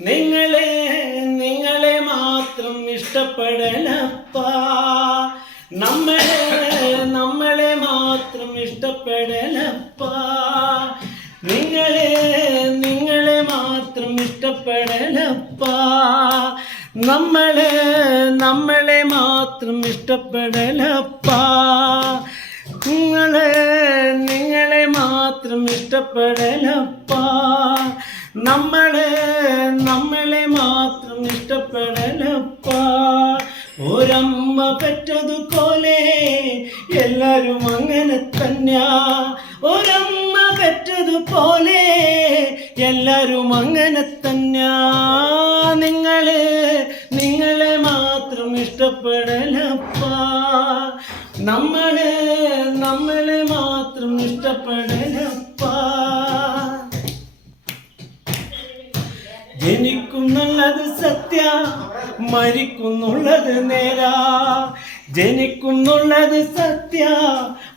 നിങ്ങളെ നിങ്ങളെ മാത്രം ഇഷ്ടപ്പെടലപ്പാ. നമ്മളെ മാത്രം ഇഷ്ടപ്പെടലപ്പാ. നിങ്ങളെ മാത്രം ഇഷ്ടപ്പെടലപ്പാ. നമ്മളെ മാത്രം ഇഷ്ടപ്പെടലപ്പാ. നിങ്ങളെ മാത്രം ഇഷ്ടപ്പെടലപ്പാ. നമ്മളെ മാത്രം ഇഷ്ടപ്പെടലപ്പാ. ഒരമ്മ പെറ്റതുപോലെ എല്ലാരും അങ്ങനെ തന്നെയാ. ഒരമ്മ പെറ്റതുപോലെ എല്ലാരും അങ്ങനെ തന്നെയാ. നിങ്ങളെ മാത്രം ഇഷ്ടപ്പെടലപ്പാ. നമ്മളെ മാത്രം ഇഷ്ടപ്പെടലപ്പാ. ജനിക്കുന്നുള്ളത് സത്യ, മരിക്കുന്നുള്ളത് നേരാ. ജനിക്കുന്നുള്ളത് സത്യ,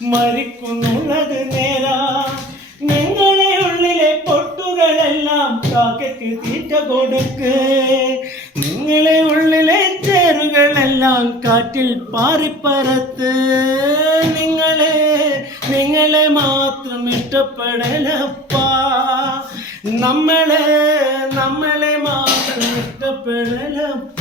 മരിക്കുന്നുള്ളത് നേരാ. നിങ്ങളെ ഉള്ളിലെ പൊട്ടുകളെല്ലാം കാക്കയ്ക്ക് തീറ്റ കൊടുക്ക്. നിങ്ങളെ ഉള്ളിലെ ചേറുകളെല്ലാം കാറ്റിൽ പാറിപ്പറത്ത്. നിങ്ങളെ മാത്രം ഇഷ്ടപ്പെടലപ്പാ. നമ്മളെ മാത്രം ഇഷ്ടപ്പെടലപ്പാ.